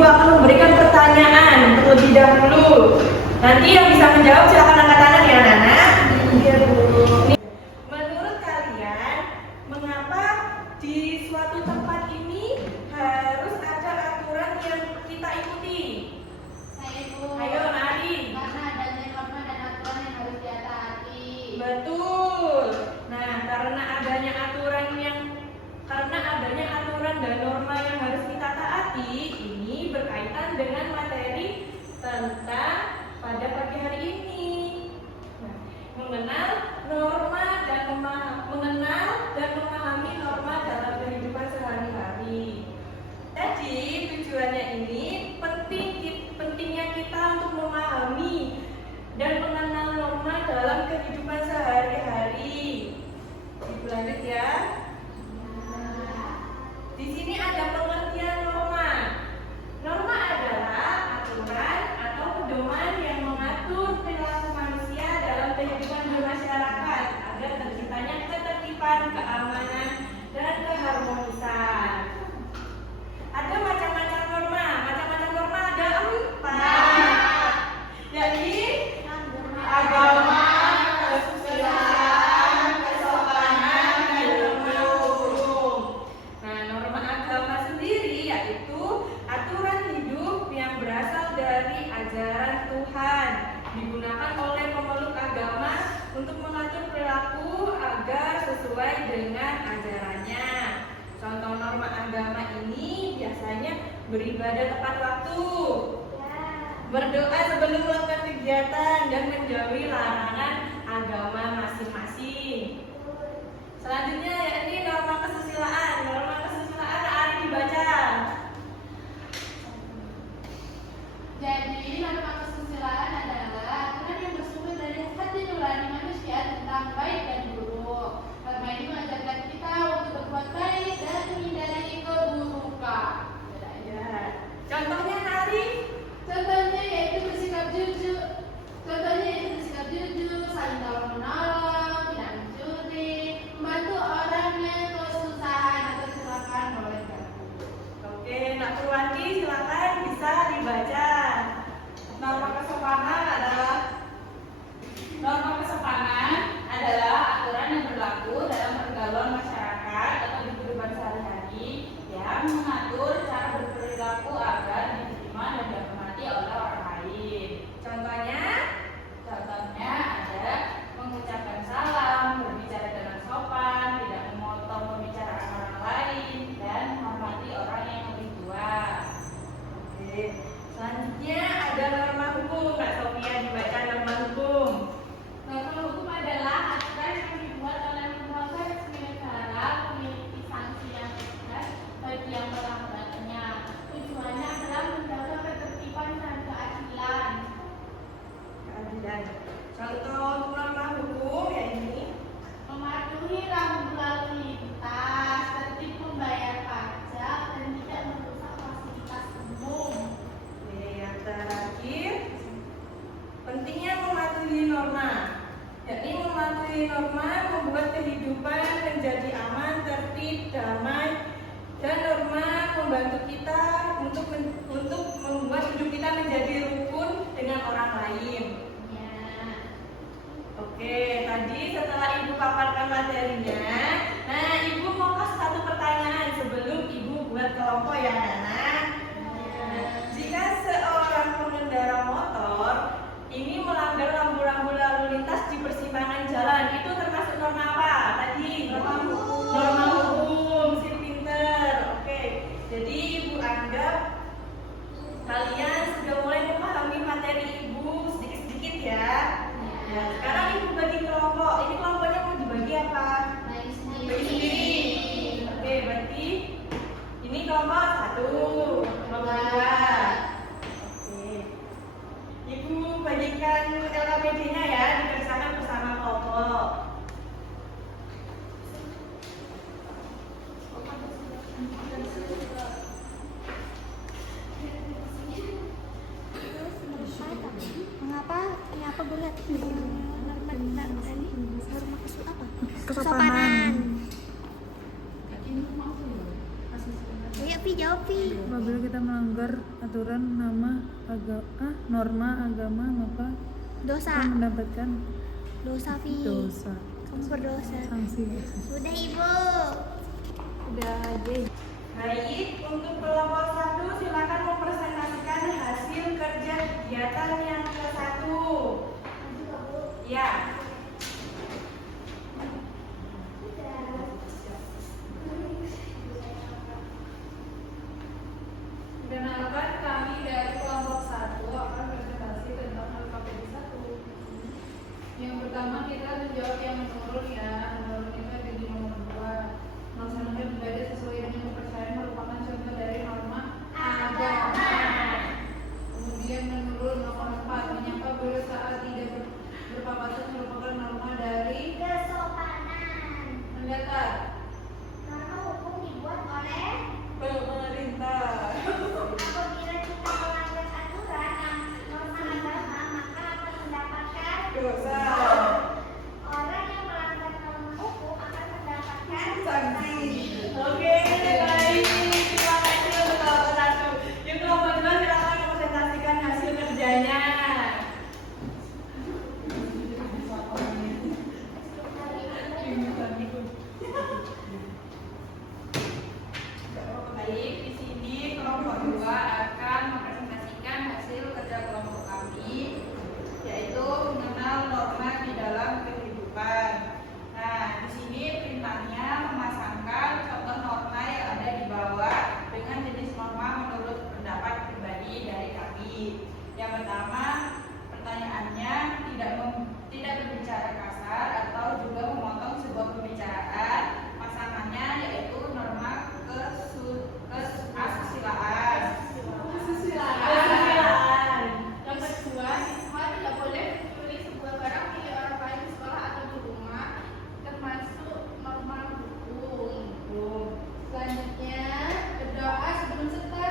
Ibu akan memberikan pertanyaan terlebih dahulu. Nanti yang bisa menjawab silakan angkat tangan ya anak-anak. Iya Bu. Menurut kalian, mengapa di suatu tempat ini harus ada aturan yang kita ikuti? Saya Bu. Ayo Nari. Karena adanya norma dan aturan yang harus ditaati. Betul. Nah, karena adanya aturan dan norma yang harus kita taati, ini berkaitan dengan materi tentang pada pagi hari ini. Nah, mengenal dan memahami norma dalam kehidupan sehari-hari. Jadi tujuannya ini pentingnya kita untuk memahami dan mengenal norma dalam kehidupan sehari-hari. Ibu lanjut ya. Di sini ada pengertian norma. Norma adalah aturan atau pedoman yang mengatur perilaku manusia dalam kehidupan bermasyarakat agar terciptanya ketertiban, keamanan, dan keharmonisan. Ada macam-macam norma. Macam-macam norma ada 4. Jadi agama, kesusilaan, kesopanan, dan norma hukum. Nah, norma agama sendiri yaitu aturan hidup yang berasal dari ajaran Tuhan, digunakan oleh pemeluk agama untuk mengatur perilaku agar sesuai dengan ajarannya. Contoh norma agama ini biasanya beribadah tepat waktu, berdoa sebelum melakukan kegiatan, dan menjauhi larangan agama masing-masing. Selanjutnya yakni norma kesusilaan. Norma kesusilaan ada dibaca. Jadi norma kesusilaan adalah aturan yang bersumber dari hati nurani manusia tentang baik dan buruk. Norma ini mengajarkan kita untuk berbuat baik dan menghindari keburukan. Ya. Contohnya Nari. Contohnya yaitu bersikap jujur, saling tolong menolong, tidak mencuri, membantu orang yang kesusahan atau kecelakaan boleh gabung. Oke, Nak Purwanti silakan bisa dibaca. Norma kesopanan adalah aturan yang berlaku dalam pergaulan masyarakat atau di kehidupan sehari-hari yang mengatur cara berperilaku agar diterima dan dihormati oleh orang lain. Contohnya Ada mengucapkan salam, berbicara dengan sopan, tidak memotong pembicaraan orang lain, dan menghormati orang yang lebih tua. Oke. Selanjutnya ada norma hukum. Kak Sofia dibaca norma hukum. Norma hukum adalah aturan yang dibuat oleh lembaga resmi negara memiliki sanksi yang tegas bagi yang melanggarnya. Tujuannya adalah menjaga ketertiban dan keadilan. Keadilan. Contoh untuk norma hukum ya ini. Mematuhi rambu lalu lintas, tertib membayar pajak, dan tidak merusak fasilitas umum. Oke, yang terakhir pentingnya mematuhi norma. Yakni mematuhi norma membuat kehidupan menjadi aman, tertib, damai, dan norma membantu kita untuk membuat hidup kita menjadi rukun dengan orang lain. Oke, tadi setelah Ibu paparkan materinya, nah Ibu mau kasih satu pertanyaan sebelum Ibu buat kelompok ya anak-anak. Jika seorang pengendara motor ini melanggar rambu-rambu lalu lintas di persimpangan jalan, itu termasuk norma apa? Tadi norma hukum, si pinter. Oke, jadi Ibu anggap kalian sudah mulai memahami materi Ibu sedikit-sedikit ya. Ya, sekarang Ibu bagi kelompok. Ini kelompoknya mau dibagi apa? Bagi sendiri. Oke, berarti ini kelompok 1, kelompok 2. Oke. Ibu bagikan LKPD-nya ya, dikerjakan bersama kelompok. Mengapa bulat? Norma kesopanan. Ini rumah aku ya? Iya Apabila kita melanggar aturan norma agama maka Dosa. kita mendapatkan Dosa, Vi. dosa, Kamu berdosa. sanksi. Sudah, Ibu. Udah aja. Baik, untuk kelompok 1 silakan mempresentasikan hasil kerja kegiatan yang ke-1. Ya. Perkenalkan, kami dari kelompok 1 akan presentasi tentang LKPD 1. Yang pertama kita menjawab yang menurun ya. Menurun itu ada di nomor 2. Melaksanakan ibadah sesuai dengan kepercayaan merupakan contoh dari norma agama. Kemudian menurun nomor 4, menyapa boleh saat tidak berpapasan merupakan norma dari Kesopanan. mendatar. Norma hukum dibuat oleh Pemerintah. apabila kita melanggar aturan yang norma agama maka akan mendapatkan Dosa. orang yang melanggar norma hukum akan mendapatkan Sanksi. Oke, baik. Terima kasih untuk kelompok 1. Yang kelompok 2 silakan mempresentasikan hasil kerjanya. Baik, di sini kelompok 2 akan mempresentasikan hasil kerja kelompok kami, yaitu mengenal norma di dalam kehidupan. Nah, di sini perintahnya memasangkan contoh norma yang ada di bawah dengan jenis norma menurut pendapat pribadi dari kami. Yang pertama, pertanyaannya tidak berbicara kasar atau juga memotong sebuah pembicaraan. Pasangannya yaitu norma kesusilaan. Kesusilaan. Yang kedua, siswa tidak boleh mencuri sebuah barang milik orang lain di sekolah atau di rumah, termasuk norma hukum. Selanjutnya, berdoa sebelum serta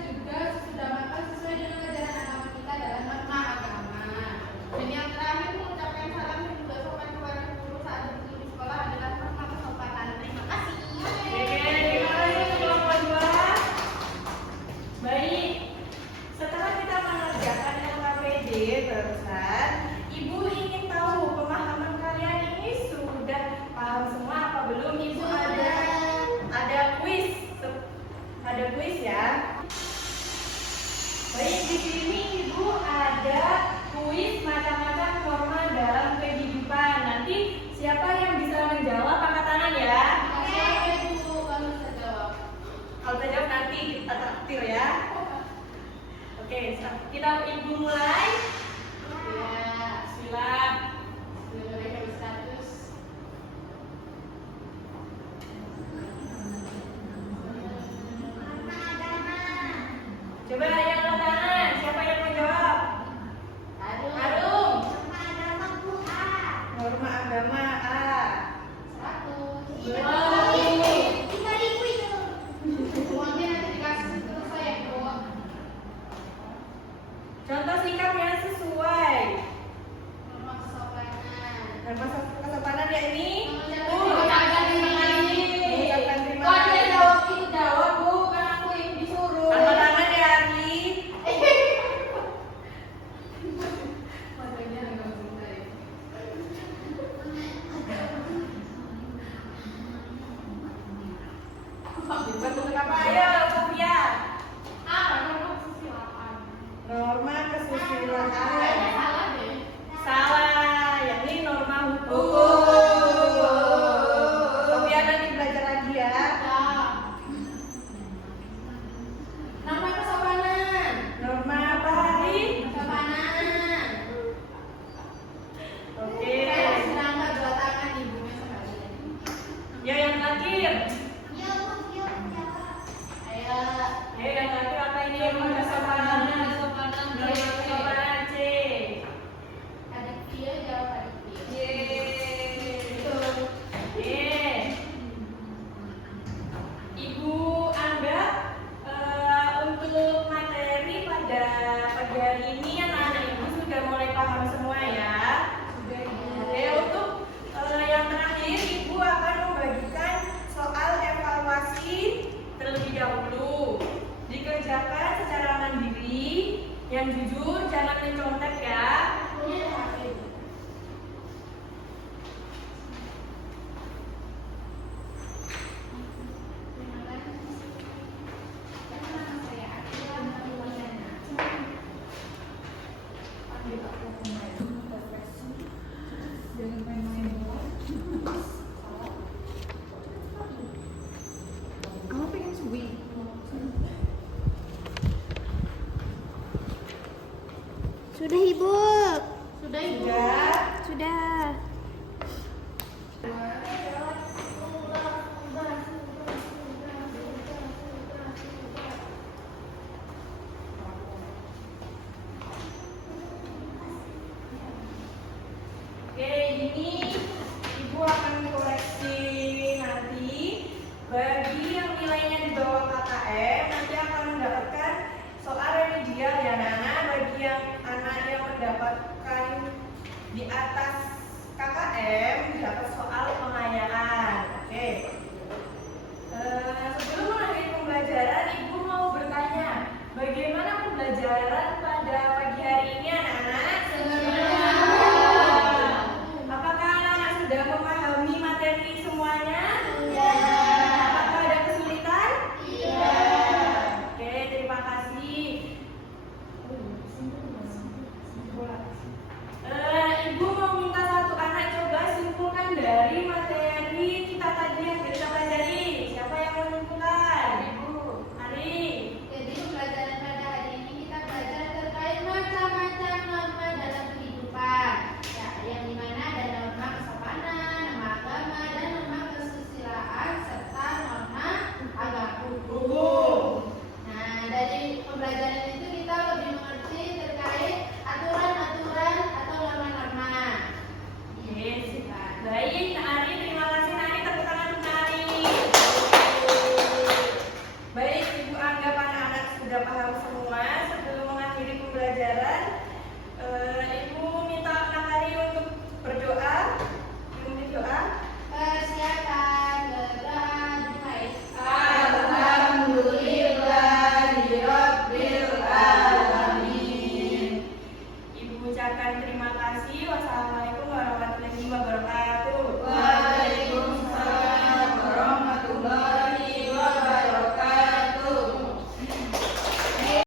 juga sesudah makan sesuai dengan ajaran agama kita dalam norma agama. Dan yang terakhir, mengucapkan salam dan juga sopan kepada guru saat berdiri di sekolah adalah norma kesopanan. Terima kasih. Oke, terima kasih untuk kelompok 2. Baik, setelah kita mengerjakan LKPD barusan, Ibu ingin tahu pemahaman kalian ini sudah paham semua apa belum? Ibu ada kuis. Ada kuis ya. Baik, di sini Ibu ada kuis macam-macam norma dalam kehidupan. Nanti siapa yang bisa menjawab angkat tangan ya. Oke, Bu, kamu bisa jawab. Kalau saya jawab nanti kita traktir ya. Oke, kita Ibu mulai. Ya, Silakan. boleh berstatus. norma agama. Coba yang angkat tangan. Siapa yang mau jawab? Harum. Norma agama Bu A. Norma agama A. 100. Tiga ribu itu. Uangnya nanti dikasih terus saya, Bu. Contoh sikap yang sesuai. Norma kesopanan. Norma kesopanan ya ini. Mengucapkan terima kasih. Mengucapkan terima Kok dia kasih. jawab itu jawab, Bu, kan aku yang disuruh. Angkat tangan ya Ari. Yang jujur, jangan mencontek ya. Jangan main-main bola. Kamu pengen swing? Sudah Ibu. Sudah Ibu. Sudah. Oke, ini Ibu akan koreksi nanti. Bagi yang nilainya di bawah KKM nanti akan mendapatkan soal remedial ya Nana. Bagi yang anak yang mendapatkan di atas KKM dapat soal pengayaan. Oke. Sebelum mengakhiri pembelajaran, Ibu mau bertanya, bagaimana pembelajaran pada pagi hari ini anak-anak? Apakah anak-anak sudah memahami materi semuanya? Iya. Apakah ada kesulitan? Iya. Oke, terima kasih. Ibu mau minta satu anak coba simpulkan dari materi kita tadi yang kita pelajari. Siapa yang mau simpulkan? Ibu. Ari. Jadi pembelajaran pada hari ini kita belajar terkait macam-macam norma dalam kehidupan. Ya, yang dimana ada norma kesopanan, norma agama, dan norma kesusilaan serta norma agama hukum. Nah, dari pembelajaran itu kita lebih mengerti terkait aturan-aturan atau norma-norma. Yes. Baik, Ari. Terima kasih Ari. Tepuk tangan untuk Ari. Baik, Ibu anggap anak-anak sudah paham semua. Sebelum mengakhiri pembelajaran, Ibu minta anak Ari untuk berdoa. Ibu berdoa. Persiapan mulai. Alhamdulillahirabbil alamin. Ibu ucapkan terima